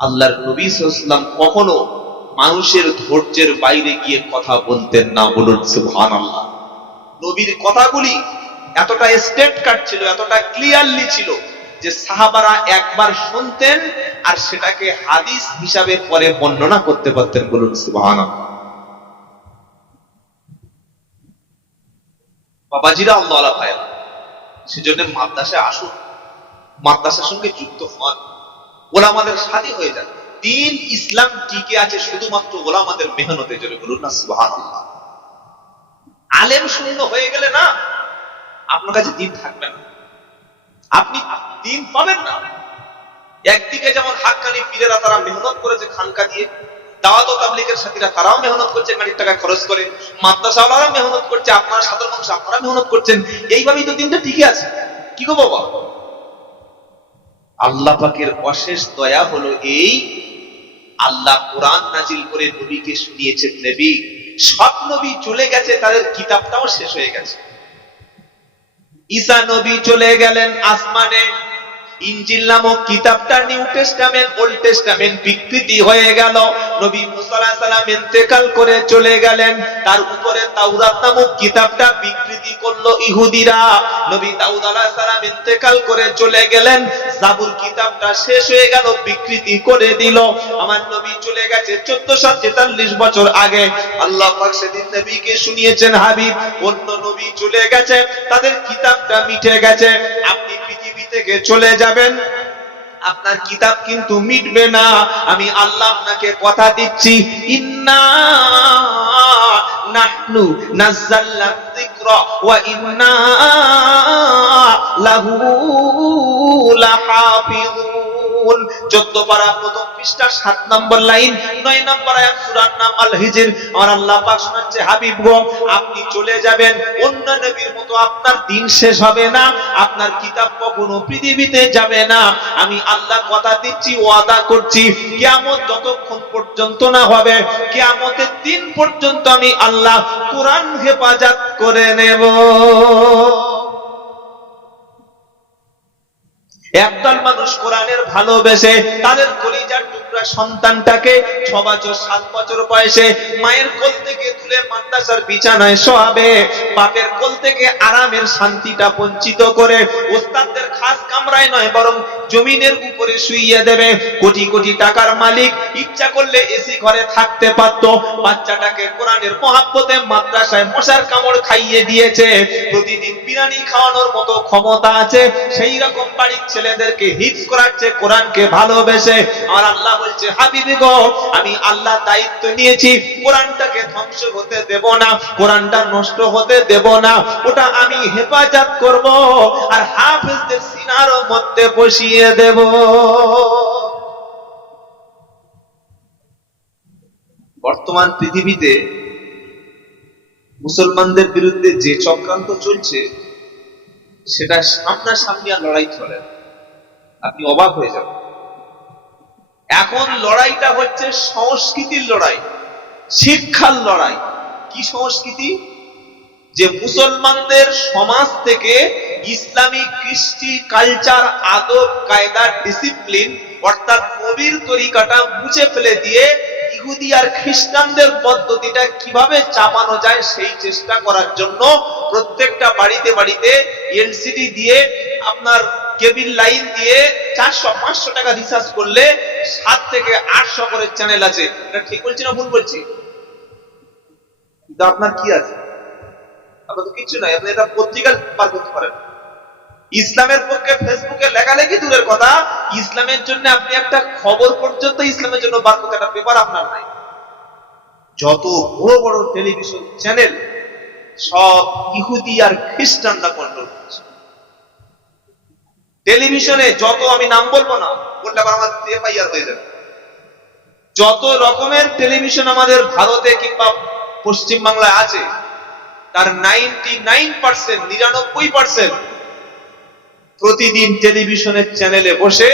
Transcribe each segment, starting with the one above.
আল্লাহর নবী সাল্লাল্লাহু আলাইহি ওয়াসাল্লাম কখনো মানুষের ধৈর্যের বাইরে গিয়ে কথা বলতেন না। বলুন সুবহানাল্লাহ। নবীর কথাগুলি এতটা স্ট্রেট কাট ছিল, এতটা ক্লিয়ারলি ছিল যে সাহাবারা একবার শুনতেন আর সেটাকে হাদিস হিসাবে পরে বর্ণনা করতে পারতেন। বলুন সুবহানাল্লাহ। বাবাজিরা, আল্লাহ আল্লাহ ভাইয়া, সেজন্য মাদ্রাসায় আসুন, মাদ্রাসার সঙ্গে যুক্ত হন, ওলামাদের সাথী হয়ে যান। দিন ইসলাম টিকে আছে শুধুমাত্র ওলামাদের মেহনতের জন্য। বলুন না সুবহানাল্লাহ। আলেম শূন্য হয়ে গেলে না, আপনার কাছে দিন থাকবে না, আপনি দিন পাবেন না। একদিকে যেমন হাক্কানি পীরেরা তারা মেহনত করেছে খানকা দিয়ে, দাওয়াত ও তাবলীগের সাথীরা তারাও মেহনত করছে গাড়ির টাকা খরচ করে, মাদ্রাসাওয়ালারা মেহনত করছে, আপনারা সাধারণ মানুষ আপনারা মেহনত করছেন, এইভাবেই তো দিনটা টিকে আছে। কি গো বাবা, আল্লাহ পাকের অশেষ দয়া হলো এই, আল্লাহ কোরআন নাজিল করে নবীকে শুনিয়েছেন। নবী, সব নবী চলে গেছে, তাদের কিতাবটাও শেষ হয়ে গেছে। ঈসা নবী চলে গেলেন আসমানে, ইনজিল নামক কিতাবটা নিউ টেস্টামেন্ট ওল্ড টেস্টামেন্ট বিকৃতি হয়ে গেল। নবী মুসা আলাইহিস সালাম ইন্তেকাল করে চলে গেলেন, তার উপরে তাওরাত নামক কিতাবটা বিকৃতি করলো ইহুদিরা। নবী দাউদ আলাইহিস সালাম ইন্তেকাল করে চলে গেলেন, জাবুর কিতাবটা শেষ হয়ে গেল, বিকৃতি করে দিল। আমার নবী চলে গেছে 1443 বছর আগে। আল্লাহ পাক সেদিন নবীকে শুনিয়েছেন, হাবিব, অন্য নবী চলে গেছে, তাদের কিতাবটা মিটে গেছে, আপনি পৃথিবী থেকে চলে যাবেন, আপনার কিতাব কিন্তু মিটবে না। আমি আল্লাহ আপনাকে কথা দিচ্ছি, ইন্না নাহনু নাযালনা যিকরা ওয়া ইন্না লাহু লাহাফিজুন। 14 পারা প্রথম পৃষ্ঠা 7 নম্বর লাইন 9 নম্বর আয়াত, সূরার নাম আল হিজর। আমার আল্লাহ পাক শোনাচ্ছে, হাবিব গো, আপনি চলে যাবেন, অন্য নবীর মতো আপনার দিন শেষ হবে না, আপনার কিতাব কখনো পৃথিবীতে যাবে না। আমি আল্লাহ কথা দিচ্ছি, ওয়াদা করছি, কিয়ামত যতক্ষণ পর্যন্ত না হবে, কিয়ামতের দিন পর্যন্ত আমি আল্লাহ কোরআন হেফাজত করে নেব। একদল মানুষ কোরআনের ভালোবেসে তাদের কলিজার টুকরা সন্তানটাকে 6 বছর 7 বছর বয়সে মায়ের কোল থেকে তুলে মাদ্রাসার বিছানায় শোয়াবে, বাপের কোল থেকে আরামের শান্তিটা বঞ্চিত করে ওস্তাদদের খাস কামরায় নয় বরং জমিনের উপরে শুইয়ে দেবে। কোটি কোটি টাকার মালিক ইচ্ছা করলে এসি ঘরে থাকতে পারত, বাচ্চাটাকে কোরআনের মহাব্বতে মাদ্রাসায় মশার কামড় খাইয়ে দিয়েছে। প্রতিদিন বিরিয়ানি খাওয়ানোর মতো ক্ষমতা আছে, সেই রকম বাড়ির ছেলেদেরকে হিফজ করাচ্ছে কোরআনকে ভালোবেসে। আর আল্লাহ বলছে, হাবিবি গো, আমি আল্লাহ দায়িত্ব নিয়েছি, কোরআনটাকে ধ্বংস হতে দেব না, কোরআনটা নষ্ট হতে দেব না, ওটা আমি হেফাজত করব আর হাফেজদের সিনার মধ্যে বসিয়ে দেব। বর্তমান পৃথিবীতে মুসলমানদের বিরুদ্ধে যে চক্রান্ত চলছে, সেটা সামনাসামনি আর লড়াই চলে, আপনি অবাক হয়ে যাবেন। এখন লড়াইটা হচ্ছে সংস্কৃতির লড়াই, শিক্ষার লড়াই। কি সংস্কৃতি? যে মুসলমানদের সমাজ থেকে ইসলামিক কৃষ্টি কালচার আদব কায়দা ডিসিপ্লিন অর্থাৎ নবীর তরিকাটা মুছে ফেলে দিয়ে ইহুদি আর খ্রিস্টানদের পদ্ধতিটা কিভাবে চাপানো যায় সেই চেষ্টা করার জন্য প্রত্যেকটা বাড়িতে বাড়িতে এলসিডি দিয়ে, আপনার কেবল লাইন দিয়ে 400-500 টাকা রিচার্জ করলে 7 থেকে 800 করে চ্যানেল আছে। এটা ঠিক বলছি না ভুল বলছি? কিন্তু আপনার কি আছে? আপনার তো কিছু নাই, আপনি এটা পত্রিকা পার করতে পারেন। ইসলামের পক্ষে ফেসবুকে লেখালেখি দূরের কথা, ইসলামের জন্য আপনি একটা খবর পর্যন্ত ইসলামের জন্য বার করতে একটা পেপার আপনার নাই। যত বড় বড় টেলিভিশন চ্যানেল সব ইহুদি আর খ্রিস্টানরা কন্ট্রোল করছে। টেলিভিশনে যত, আমি নাম বলবো না, বললে আবার আমার এফআইআর হয়ে যাবে, যত রকমের টেলিভিশন আমাদের ভারতে কিংবা পশ্চিম বাংলায় আছে, তার 99%, 99% প্রতিদিন টেলিভিশনের চ্যানেলে বসে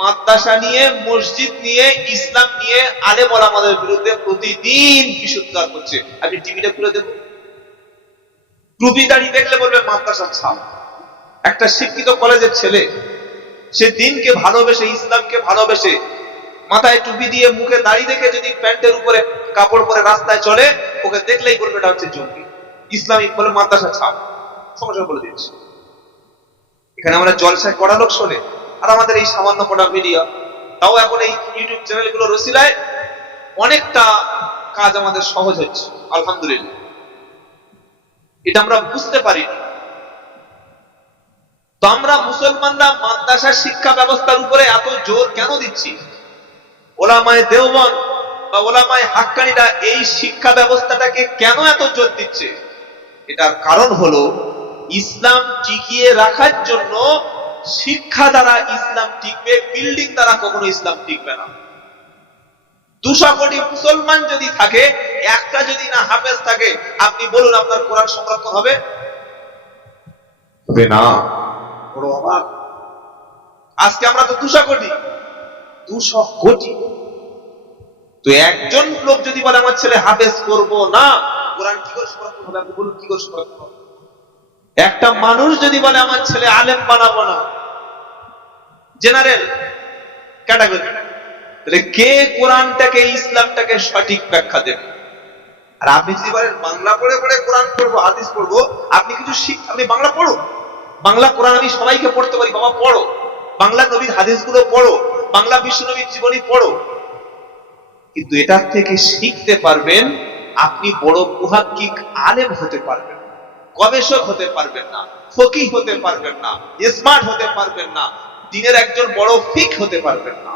মাদ্রাসা নিয়ে, মসজিদ নিয়ে, ইসলাম নিয়ে আলেম ওলামাদের বিরুদ্ধে প্রতিদিন বিশুদ্ধার করছে। আপনি টিভিটা খুলে দেখুন, টুপি দাঁড়িয়ে দেখলে বলবে মাদ্রাসার ছাপ। একটা শিক্ষিত কলেজের ছেলে, সে দিনকে ভালোবেসে, ইসলামকে ভালোবেসে মাথায় টুপি দিয়ে মুখে দাড়ি দেখে যদি প্যান্টের উপরে কাপড় পরে রাস্তায় চলে, ওকে দেখলেই বলবে এটা হচ্ছে জঙ্গি, ইসলামিক বলে মাদ্রাসা ছাপ, সমস্যা বলে দিচ্ছি। এখানে আমরা জলসায় কড়া লোক শোনে, আর আমাদের এই সামান্য কটা মিডিয়া, তাও এখন এই ইউটিউব চ্যানেলগুলো রসিলায় অনেকটা কাজ আমাদের সহজ হচ্ছে, আলহামদুলিল্লাহ। এটা আমরা বুঝতে পারি। তো আমরা মুসলমানরা মাদ্রাসা শিক্ষা ব্যবস্থার উপরে এত জোর কেন দিচ্ছি? ওলামায়ে দেওবন্দ বা ওলামায়ে হাক্কানীরা এই শিক্ষা ব্যবস্থাটাকে কেন এত জোর দিচ্ছে? এটার কারণ হলো ইসলাম টিকিয়ে রাখার জন্য শিক্ষা দ্বারা ইসলাম টিকবে, বিল্ডিং দ্বারা কখনো ইসলাম টিকবে না। 200 কোটি মুসলমান যদি থাকে, একটা যদি না হাফেজ থাকে, আপনি বলুন আপনার কোরআন সংরক্ষণ হবে? হবে না। বড় অবাক। আজকে আমরা তো 200 কোটি, 200 কোটি। তো একজন লোক যদি বলে আমার ছেলে হাফেজ করব না, কোরআন কি করে সংরক্ষণ হবে? আপনি বলুন কি করে সংরক্ষণ হবে? একটা মানুষ যদি বলে আমার ছেলে আলেম বানাবো না, জেনারেল ক্যাটাগরি, তাহলে কে কোরআনটাকে ইসলামটাকে সঠিক ব্যাখ্যা দেবে? আর আপনি যদি বলেন বাংলা পড়ে পড়ে কোরআন পড়বো, হাদিস পড়বো, আপনি কিছু আপনি বাংলা পড়ো, বাংলা কোরআন আমি সবাইকে পড়তে পারি, বাবা পড়ো, বাংলা নবীর হাদিসগুলো পড়ো, বাংলা বিশ্ব নবীর জীবনী পড়ো, কিন্তু এটার থেকে শিখতে পারবেন আপনি বড় মুহাক্কিক আলেম হতে পারবেন, গবেষক হতে পারবেন না, ফকিহ হতে পারবেন না, স্মার্ট হতে পারবেন না, দিনের একজন বড় ফিক হতে পারবেন না।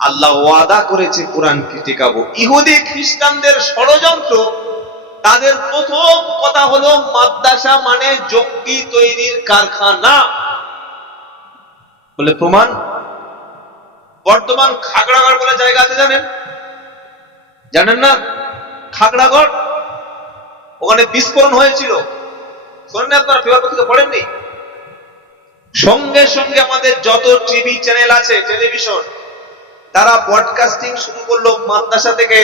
আল্লাহ ওয়াদা করেছে কোরআনকে টেকাবো। ইহুদি খ্রিস্টানদের ষড়যন্ত্র, তাদের প্রথম কথা হলো মাদ্রাসা মানে জঙ্গি তৈরির কারখানা। বলে প্রমাণ, বর্তমান খাগড়াগড় বলে জায়গা আছে, জানেন? জানেন না? খাগড়াগড়, ওখানে বিস্ফোরণ হয়েছিল, শোনেন না আপনারা? পেপার পত্রিকা পড়েননি? সঙ্গে সঙ্গে আমাদের যত টিভি চ্যানেল আছে, টেলিভিশন, তারা ব্রডকাস্টিং শুরু করলো মাদ্রাসা থেকে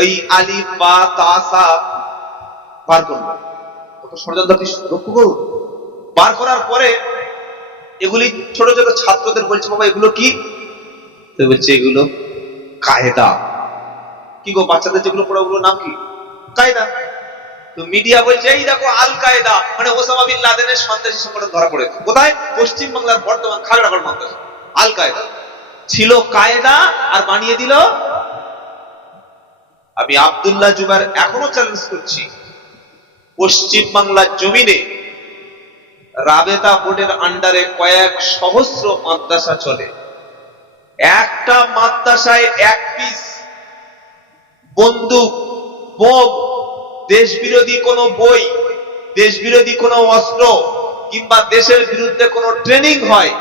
ওই আলিফ বা তাসা বার করলো। কত ষড়যন্ত্র, লক্ষ্য করুন। বার করার পরে এগুলি ছোট ছোট ছাত্রদের বলছে, বাবা এগুলো কি? তো বলছে এগুলো কায়দা। কি গো, বাচ্চাদের যেগুলো পড়া ওগুলো নাম কি? কায়দা। তো মিডিয়া বলছে এই দেখো আল কায়দা, মানে ওসামা বিন লাদেনের সন্ত্রাসী সংগঠন ধরা পড়েছে। কোথায়? পশ্চিম বাংলার বর্তমান খাগড়াগড় মাদ্রাসা। আল কায়দা ছিল কায়দা, আর বানিয়ে দিল। আমি আব্দুল্লাহ জুবায়ের এখনো চ্যালেঞ্জ করছি, পশ্চিম বাংলার জমিনে রাবেতা বোর্ডের আন্ডারে কয়েক সহস্র মাদ্রাসা চলে। একটা মাদ্রাসায় এক পিস বন্দুক, বোম, দেশ বিরোধী কোনো বই, দেশ বিরোধী কোনো অস্ত্র কিংবা দেশের বিরুদ্ধে কোনো ট্রেনিং হয়,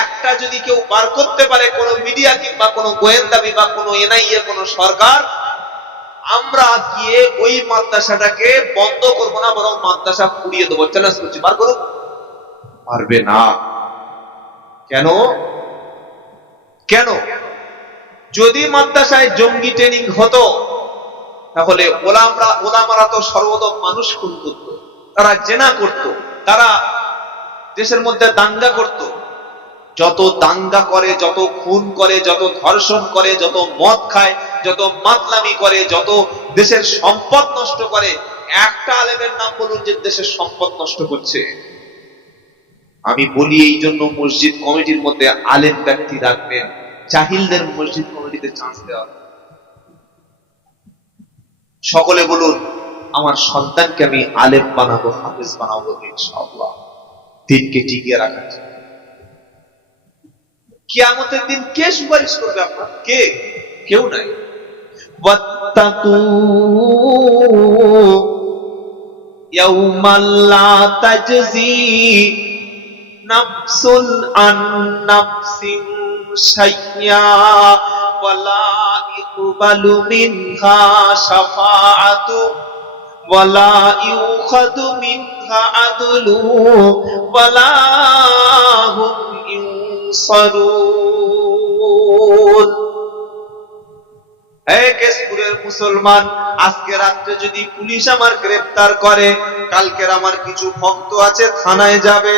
একটা যদি কেউ বার করতে পারে, কোনো মিডিয়া কিংবা কোনো গোয়েন্দা বিভাগ, কোনো এনআইএ, কোনো সরকার, আমরা গিয়ে ওই মাদ্রাসাটাকে বন্ধ করবো না, বরং মাদ্রাসা পুড়িয়ে দেবো। চ্যালেঞ্জ করছি, বার করুন। পারবে না। কেন? কেন? যদি মাদ্রাসায় জঙ্গি ট্রেনিং হতো, তাহলে ওলামারা তো সর্বদম মানুষ খুন করত, তারা জেনা করত, তারা দেশের মধ্যে দাঙ্গা করত। যত দাঙ্গা করে, যত খুন করে, যত ধর্ষণ করে, যত মদ খায়, যত মাতলামি করে, যত দেশের সম্পদ নষ্ট করে, একটা আলেমের নাম বলুন যে দেশের সম্পদ নষ্ট করছে। আমি বলি এই জন্য মসজিদ কমিটির মধ্যে আলেম ব্যক্তি রাখবেন, জাহিলদের মসজিদ কমিটিতে চান্স দেওয়া। সকলে বলুন আমার সন্তানকে আমি আলেম বানাবো, হাফেজ বানাবো ইনশাআল্লাহ, দিনকে টিকিয়ে রাখার জন্য। কিয়ামতের দিন কে সুপারিশ করবে আপনার? কে? কেউ নাই। ওয়াত্তাকু ইয়াউমাল লা তাজজি নাফসুন আন নাফসিন শাইয়্যা ওয়ালা ইকবালু মিনহা শাফাআতু ওয়ালা ইউখাযু মিনহা আদলু ওয়ালা হুম ইউনসারুন। হে কেশপুরের মুসলমান, আজকে রাত্রে যদি পুলিশ আমার গ্রেফতার করে, কালকের আমার কিছু ভক্ত আছে থানায় যাবে,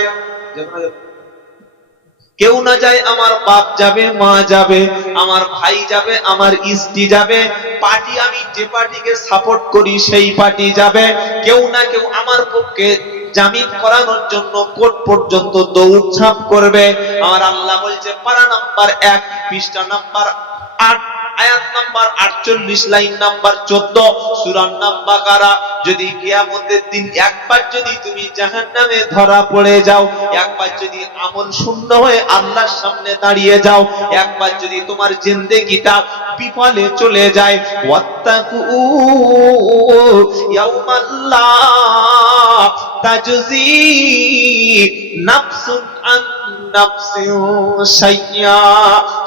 কেউ না যায়, আমার বাপ যাবে, মা যাবে, আমার ভাই যাবে, আমার স্ত্রী যাবে, পার্টি, আমি যে পার্টিকে সাপোর্ট করি সেই পার্টি যাবে, কেউ না কেউ আমার পক্ষে জামিন করানোর জন্য কোর্ট পর্যন্ত দৌড়ঝাঁপ করবে। আমার আল্লাহ বলছে পারা নাম্বার 1, পৃষ্ঠা নাম্বার 8, আয়াত নাম্বার 48, লাইন নাম্বার 14, সূরা বাকারা, যদি কিয়ামতের দিন একবার যদি তুমি জাহান্নামে ধরা পড়ে যাও, একবার যদি আমল শূন্য হয়ে আল্লাহর সামনে দাঁড়িয়ে যাও, একবার যদি তোমার জিন্দেগিটা বিফলে চলে যায়, ওয়াত্তাকু ইয়াউমাল্লা তাজজি নাফসুন আন নাফসিন শাইয়্যা,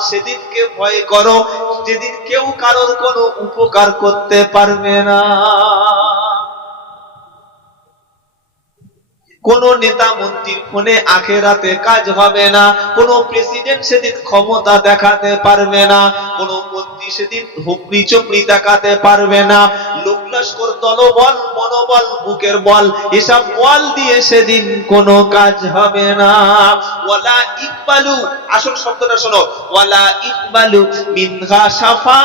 সেদিনকে ভয় করো যেদিন কেউ কারোর কোনো উপকার করতে পারবে না। কোন নেতা মন্ত্রীর ফোনে আখেরাতে কাজ হবে না, কোন প্রেসিডেন্ট সেদিন ক্ষমতা দেখাতে পারবে না, কোন মন্ত্রী সেদিন হুমড়ি চমড়ি দেখাতে পারবে না, লোক লস্কর, দলবল, মনোবল, বুকের বল, এসব বল দিয়ে সেদিন কোনো কাজ হবে না। ওয়ালা ইকবালু, আসল শব্দটা শোনো, ওয়ালা ইকবালু মিনহা শাফা,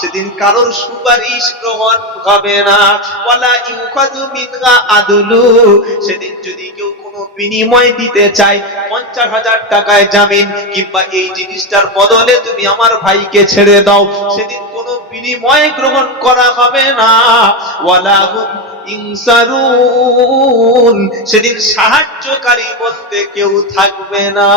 সেদিন কারোর সুপারিশ গ্রহণ হবে না। ওয়ালা ইউখাযু মিনহা আদলু, সেদিন যদি কেউ কোনো বিনিময় দিতে চায়, 50,000 টাকায় জামিন, কিংবা এই জিনিসটার বদলে তুমি আমার ভাইকে ছেড়ে দাও, সেদিন কোনো বিনিময় গ্রহণ করা হবে না। ওয়ালা হুম ইনসারুন, সেদিন সাহায্যকারী বলতে কেউ থাকবে না।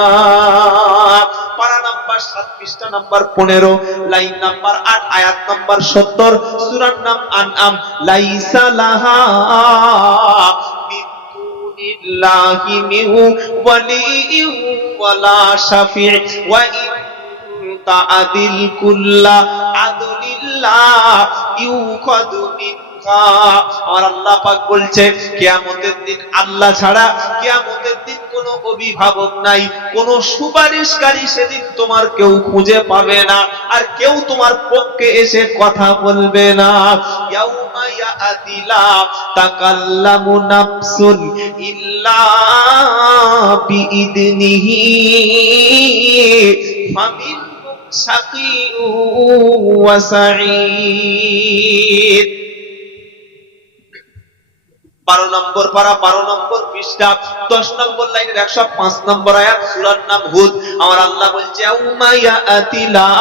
পারা নাম্বার 7, পৃষ্ঠা নাম্বার 15, লাইন নাম্বার 8, আয়াত নাম্বার 70, সূরার নাম আনআম, লাইসা লাহা মিন দুনিল্লাহি মিন ওয়ালিয়্যিন ওয়ালা শাফি' ওয়া ইন তা'দিল কুল্লা আদলিল্লাহ ইউখাযু মিন। আমার আল্লাহ পাক বলছে কিয়ামতের দিন আল্লাহ ছাড়া, কিয়ামতের দিন কোনো অভিভাবক নাই, কোনো সুপারিশকারী সেদিন তোমার কেউ খুঁজে পাবে না, আর কেউ তোমার পক্ষে এসে কথা বলবে না। ইয়াউমা ইয়াতি লা তাকাল্লামু নাফসুন ইল্লা বিইذনিহি ফামিনহুম শাকীউন ওয়া সাঈদ। 12 নম্বর পারা, 12 নম্বর পৃষ্ঠা, 10 নম্বর লাইনের 105 নম্বর আয়াত, সূরার নাম হুদ। আমার আল্লাহ বলছে ইয়াউমা ইয়াতি লা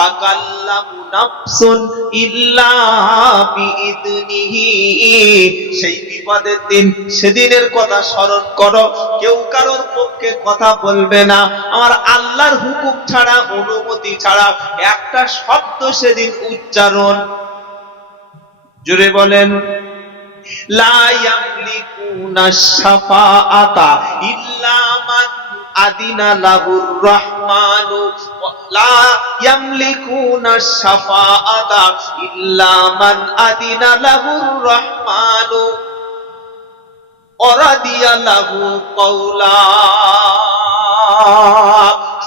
তাকাল্লামু নাফসুন ইল্লা বিইذনিহি, সেই বিপদের দিন, সেদিনের কথা স্মরণ করো, কেউ কারোর পক্ষে কথা বলবে না, আমার আল্লাহর হুকুম ছাড়া, অনুমতি ছাড়া একটা শব্দ সেদিন উচ্চারণ, জোরে বলেন, লা ইয়ামলিকুনা শাফাআতা ইল্লা মান আদিনা লাহুর রহমানু, লা ইয়ামলিকুনা শাফাআতা ইল্লা মান আদিনা লাহুর রহমানু ওয়া রাদিয়া লাহু কওলা।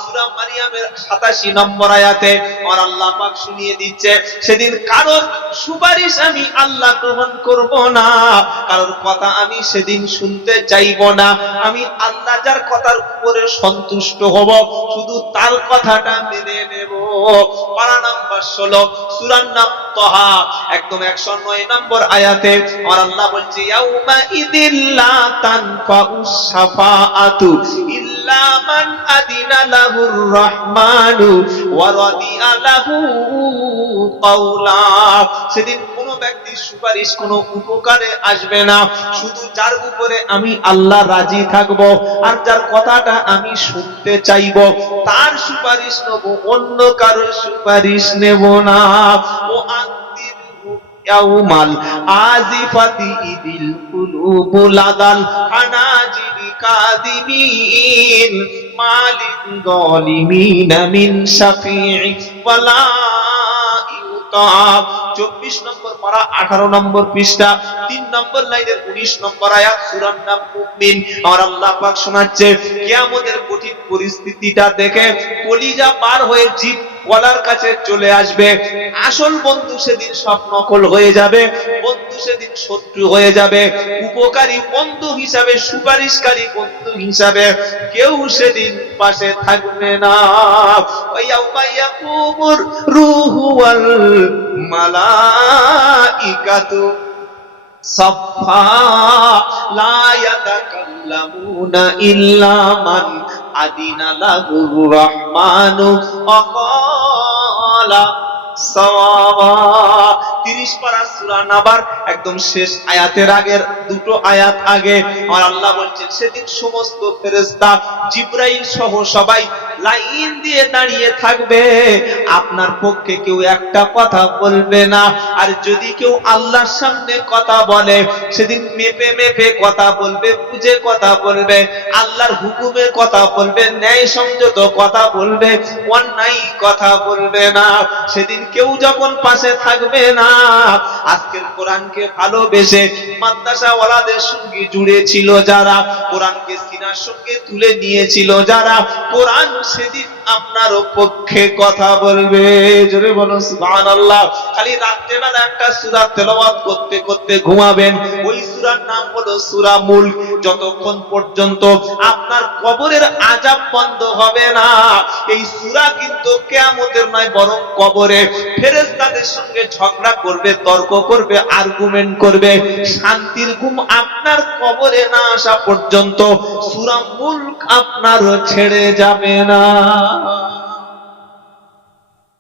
সূরা মারইয়ামের 87 নম্বর আয়াতে আর আল্লাহ পাক শুনিয়ে দিচ্ছে সেদিন কারোর সুপারিশ আমি আল্লাহ গ্রহণ করব না, কারোর কথা আমি সেদিন শুনতে চাইব না। আমি আল্লাহ যার কথার উপরে সন্তুষ্ট হব, শুধু তার কথাটা মেনে নেব। পারা নাম্বার 16, সূরার নাম তাহা, একদম 109 নম্বর আয়াতে আর আল্লাহ বলছে ইয়াউমা ইদিল্লা তানফাউস শাফাআতু ইল্লা মান আদিনা লাহুর রহমানু ওয়া রাদিয়া লাহু কওলা। সেদিন কোন ব্যক্তির সুপারিশ কোনো উপকারে আসবে না, শুধু যার উপরে আমি আল্লাহ রাজি থাকব আর যার কথাটা আমি শুনতে চাইব তার সুপারিশ নেব, অন্য কারোর সুপারিশ নেব না। ও ইয়াউমাল আজিফাতি ইদিল কুলুবু লাদাল হানাজিরি কাদিমিন মালিন যালিমিনা মিন শাফিঈ ওয়ালা ইউতাব। 24 নম্বর পারা 18 নম্বর পৃষ্ঠা 3 নম্বর লাইনের 19 নম্বর আয়াত, সূরার নাম মুমিন। আর আল্লাহ পাক শোনাচ্ছে কিয়ামতের কঠিন পরিস্থিতিটা দেখে কলিজা পার হয়ে জিভ গলার কাছে চলে আসবে। আসল বন্ধু সেদিন সব নকল হয়ে যাবে, বন্ধু সেদিন শত্রু হয়ে যাবে, উপকারী বন্ধু হিসাবে, সুপারিশকারী বন্ধু হিসাবে কেউ সেদিন পাশে থাকবে না। ওয়াইয়াউমা ইয়াকুমুর রূহু ওয়াল মালাইকাতু সাফফা লা ইয়াতাকাল্লামুনা ইল্লা মান আদিনা লাহুর রহমানু ওয়া ক্বালা সাওয়াবা। 30 পারা সূরা নাবার একদম শেষ আয়াতের আগের দুটো আয়াত আগে আর আল্লাহ বলছেন সেদিন সমস্ত ফেরেশতা জিবরাইল সহ সবাই লাইন দিয়ে দাঁড়িয়ে থাকবে, আপনার পক্ষে কেউ একটা কথা বলবে না। আর যদি কেউ আল্লাহর সামনে কথা বলে সেদিন মেপে মেপে কথা বলবে, বুঝে কথা বলবে, আল্লাহর হুকুমের কথা বলবে, ন্যায় সংযত কথা বলবে, অন্যায় কথা বলবে না। সেদিন কেউ যখন পাশে থাকবে না, আজকের কোরআনকে ভালোবেসে মাদ্রাসা ওয়ালাদের সঙ্গে জুড়ে ছিল যারা, কোরআনকে সিনার সঙ্গে তুলে নিয়েছিল যারা, কোরআন সেদিন আপনার পক্ষে কথা বলবে। জোরে বলো সুবহানাল্লাহ। খালি রাত্রে বেলা একটা সূরা তেলাওয়াত করতে করতে ঘুমাবেন, ওই সূরার নাম হলো সূরা মুলক। যতক্ষণ পর্যন্ত আপনার কবরের আযাব বন্ধ হবে না, এই সূরা কিন্তু কিয়ামতের নয় বরং কবরে ফেরেশতাদের সঙ্গে ঝগড়া করবে, তর্ক করবে, আর্গুমেন্ট করবে। শান্তির ঘুম আপনার কবরে না আসা পর্যন্ত সূরা মুলক আপনার ছেড়ে যাবে না।